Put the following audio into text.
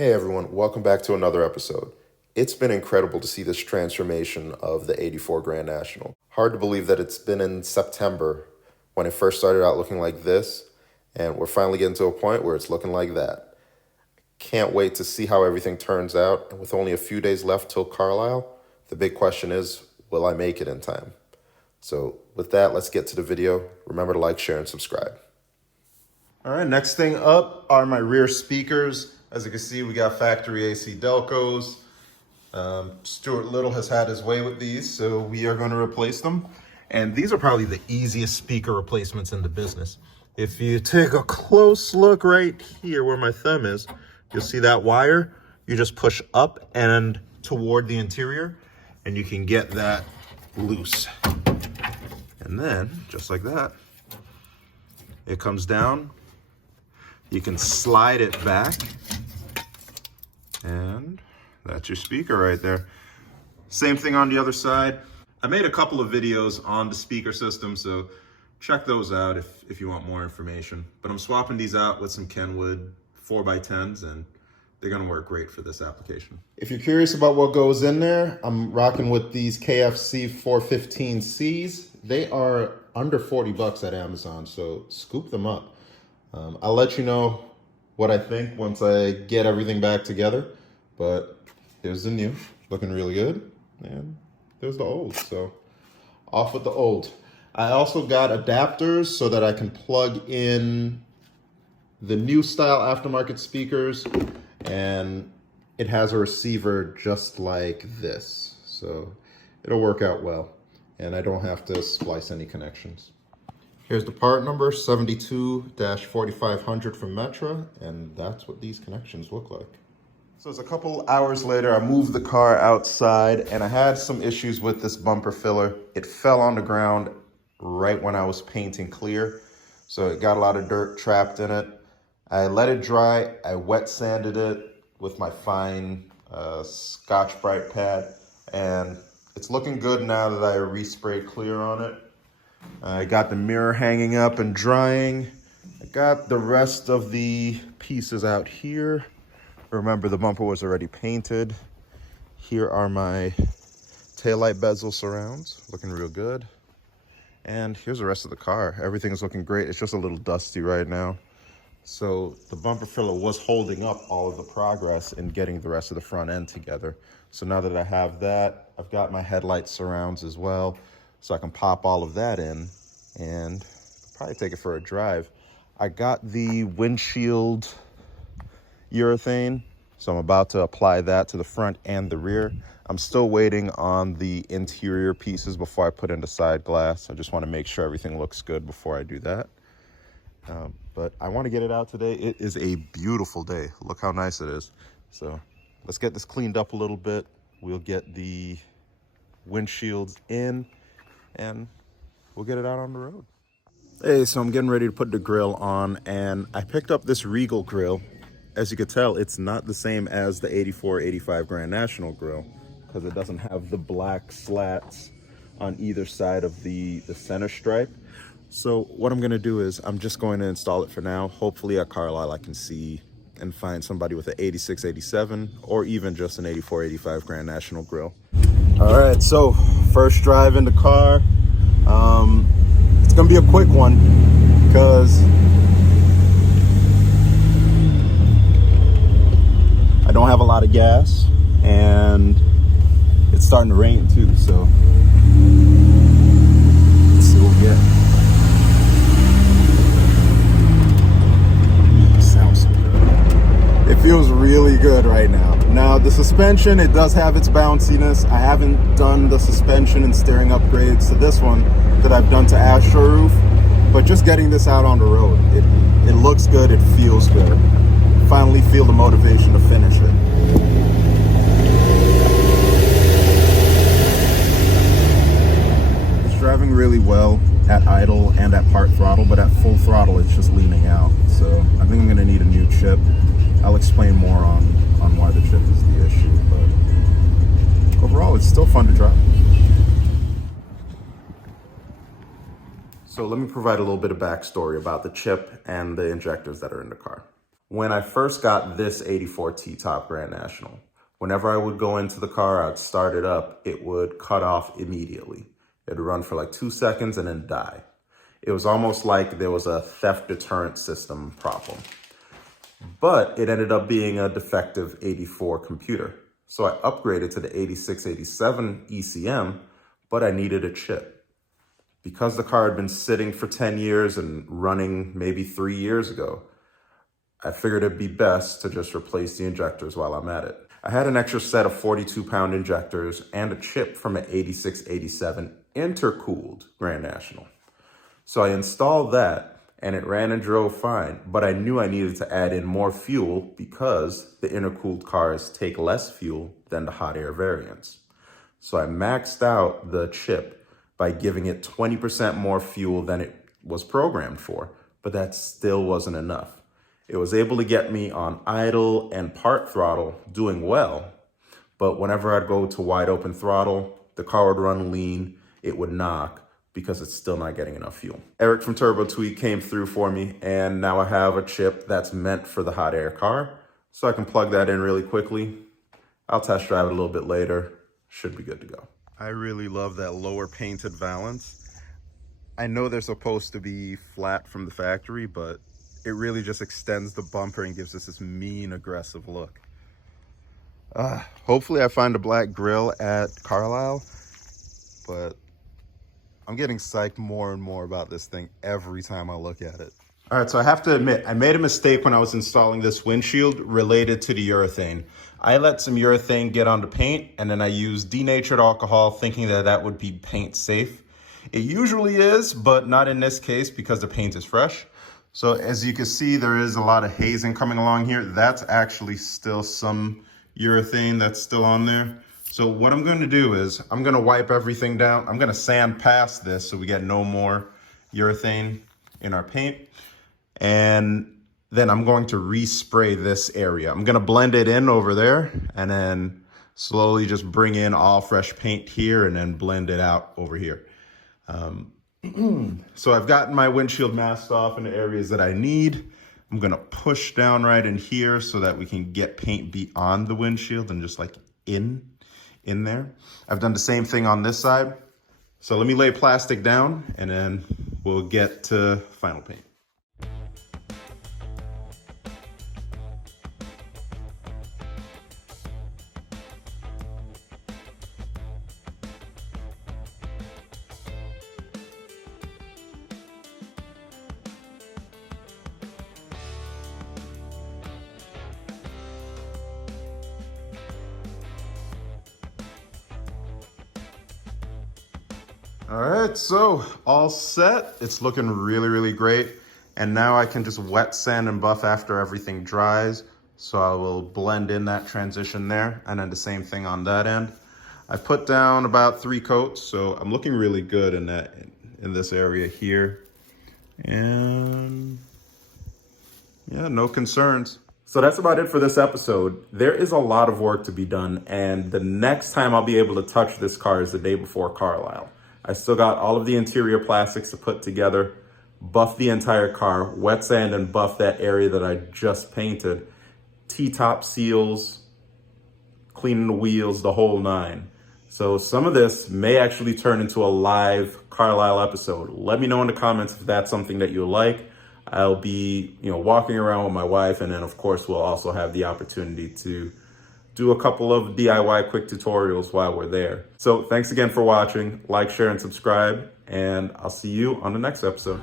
Hey everyone, welcome back to another episode. It's been incredible to see this transformation of the 84 Grand National. Hard to believe that it's been in September when it first started out looking like this, and we're finally getting to a point where it's looking like that. Can't wait to see how everything turns out, and with only a few days left till Carlisle, the big question is, will I make it in time? So with that, let's get to the video. Remember to like, share, and subscribe. All right, next thing up are my rear speakers. As you can see, we got factory AC Delcos. Stuart Little has had his way with these, so we are going to replace them. And these are probably the easiest speaker replacements in the business. If you take a close look right here where my thumb is, you'll see that wire. You just push up and toward the interior, and you can get that loose. And then, just like that, it comes down. You can slide it back, and that's your speaker right there. Same thing on the other side. I made a couple of videos on the speaker system, so check those out if you want more information. But I'm swapping these out with some Kenwood 4x10s, and they're gonna work great for this application. If you're curious about what goes in there, I'm rocking with these KFC 415Cs. They are under 40 bucks at Amazon, so scoop them up. I'll let you know what I think once I get everything back together, but here's the new, looking really good, and there's the old, so off with the old. I also got adapters so that I can plug in the new style aftermarket speakers, and it has a receiver just like this, so it'll work out well, and I don't have to splice any connections. Here's the part number, 72-4500 from Metra, and that's what these connections look like. So it's a couple hours later, I moved the car outside, and I had some issues with this bumper filler. It fell on the ground right when I was painting clear, so it got a lot of dirt trapped in it. I let it dry, I wet sanded it with my fine Scotch-Brite pad, and it's looking good now that I resprayed clear on it. I got the mirror hanging up and drying. I got the rest of the pieces out here. Remember, the bumper was already painted. Here are my taillight bezel surrounds, looking real good. And here's the rest of the car. Everything's looking great. It's just a little dusty right now. So the bumper filler was holding up all of the progress in getting the rest of the front end together. So now that I have that, I've got my headlight surrounds as well. So I can pop all of that in and probably take it for a drive. I got the windshield urethane, so I'm about to apply that to the front and the rear. I'm still waiting on the interior pieces before I put in the side glass. I just want to make sure everything looks good before I do that. But I want to get it out today. It is a beautiful day. Look how nice it is. So let's get this cleaned up a little bit. We'll get the windshields in, and we'll get it out on the road. Hey, so I'm getting ready to put the grill on, and I picked up this Regal grill. As you can tell, it's not the same as the 84, 85 Grand National grill because it doesn't have the black slats on either side of the center stripe. So what I'm gonna do is I'm just going to install it for now. Hopefully at Carlisle I can see and find somebody with an 86, 87, or even just an 84, 85 Grand National grill. All right, so first drive in the car. It's gonna be a quick one because I don't have a lot of gas and it's starting to rain too, so let's see what we get. Sounds good. It feels really good right now. Now the suspension, it does have its bounciness. I haven't done the suspension and steering upgrades to this one that I've done to Astro Roof, but just getting this out on the road, it looks good, it feels good. Finally feel the motivation to finish it. It's driving really well at idle and at part throttle, but at full throttle it's just leaning out. So I think I'm gonna need a new chip. I'll explain more on why the chip is the issue, but overall it's still fun to drive. So let me provide a little bit of backstory about the chip and the injectors that are in the car. When I first got this 84 T-Top Grand National, whenever I would go into the car, I'd start it up, it would cut off immediately. It'd run for like 2 seconds and then die. It was almost like there was a theft deterrent system problem. But it ended up being a defective 84 computer. So I upgraded to the 86, 87 ECM, but I needed a chip. Because the car had been sitting for 10 years and running maybe 3 years ago, I figured it'd be best to just replace the injectors while I'm at it. I had an extra set of 42-pound injectors and a chip from an 86, 87 intercooled Grand National. So I installed that and it ran and drove fine, but I knew I needed to add in more fuel because the intercooled cars take less fuel than the hot air variants. So I maxed out the chip by giving it 20% more fuel than it was programmed for, but that still wasn't enough. It was able to get me on idle and part throttle doing well, but whenever I'd go to wide open throttle, the car would run lean, it would knock, because it's still not getting enough fuel. Eric from Turbo Tweak came through for me, and now I have a chip that's meant for the hot air car, so I can plug that in really quickly. I'll test drive it a little bit later. Should be good to go. I really love that lower painted valance. I know they're supposed to be flat from the factory, but it really just extends the bumper and gives us this mean, aggressive look. Hopefully I find a black grille at Carlisle, but I'm getting psyched more and more about this thing every time I look at it. All right, so I have to admit, I made a mistake when I was installing this windshield related to the urethane. I let some urethane get on the paint, and then I used denatured alcohol thinking that that would be paint safe. It usually is, but not in this case because the paint is fresh. So as you can see, there is a lot of hazing coming along here. That's actually still some urethane that's still on there. So what I'm going to do is I'm going to wipe everything down. I'm going to sand past this so we get no more urethane in our paint. And then I'm going to respray this area. I'm going to blend it in over there and then slowly just bring in all fresh paint here and then blend it out over here. So I've gotten my windshield masked off in the areas that I need. I'm going to push down right in here so that we can get paint beyond the windshield and just like in there. I've done the same thing on this side. So let me lay plastic down and then we'll get to final paint. All right, so all set. It's looking really, really great. And now I can just wet sand and buff after everything dries. So I will blend in that transition there. And then the same thing on that end. I put down about 3 coats, so I'm looking really good in this area here. And yeah, no concerns. So that's about it for this episode. There is a lot of work to be done, and the next time I'll be able to touch this car is the day before Carlisle. I still got all of the interior plastics to put together, buff the entire car, wet sand and buff that area that I just painted, T-top seals, cleaning the wheels, the whole 9. So some of this may actually turn into a live Carlisle episode. Let me know in the comments if that's something that you like. I'll be, walking around with my wife, and then of course we'll also have the opportunity to do a couple of DIY quick tutorials while we're there. So thanks again for watching. Like, share, and subscribe, and I'll see you on the next episode.